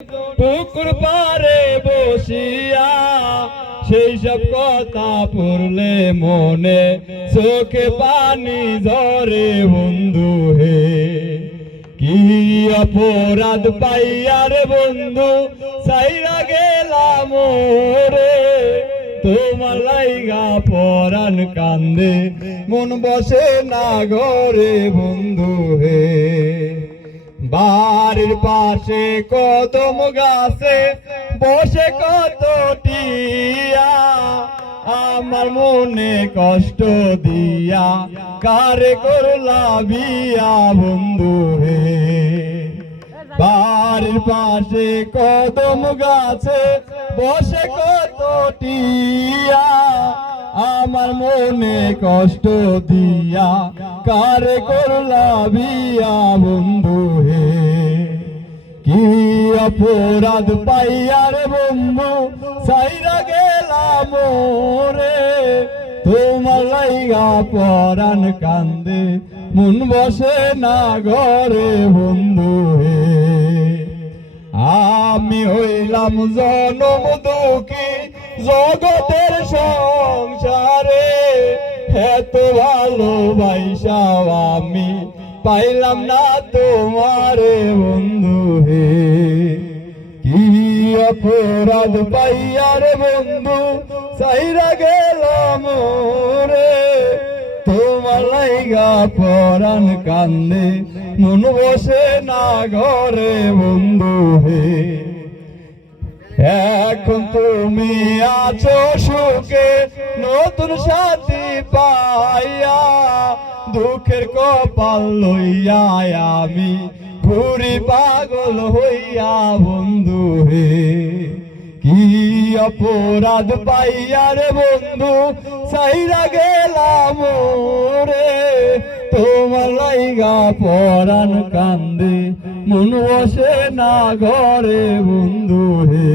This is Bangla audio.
পুকুর পারে বসিয়া সেই সব কথা পড়লে মনে চোখে পানি ঝরে বন্ধু হে। কি অপরাধ পাইয়ার বন্ধু সাইরা গেলাম রে, তোমার লাইগা পরাণ কান্দে মন বসে না ঘরে বন্ধু হে। বাড়ির পাশে কদম গাছে বসে কত টিয়া, আমার মনে কষ্ট দিয়া কারে করলা বিয়া বন্ধু হে। বাড়ির পাশে কদম গাছে বসে কত টিয়া, আমার মনে কষ্ট দিয়া কারে করলা বিয়া বন্ধু হে। কি অপরাধ পাইয়ার বন্ধু সাইরা গেলাম রে, তোমার লাইগা পরাণ কান্দে মন বসে না ঘরে বন্ধু হে। আমি হইলাম জনম দুঃখী জগতের সংসারে, এত ভালোবাসাও আমি পাইলাম না তোমারে বন্ধু হে। কি অপরাধ পাইয়ার বন্ধু সাইরা গেলাম রে, তোমার লাইগা পরাণ কান্দে মন বসে না ঘরে বন্ধু হে। এখন তুমি আছো সুখে নতুন সাথী পাইয়া, দুঃখের কপাল লইয়া আমি ঘুরি পাগল হইয়া বন্ধু হে। কি অপরাধ পাইয়ার বন্ধু সাইরা গেলাম রে, তোমার লাইগা পরাণ কান্দে মন বসে না ঘরে বন্ধু হে।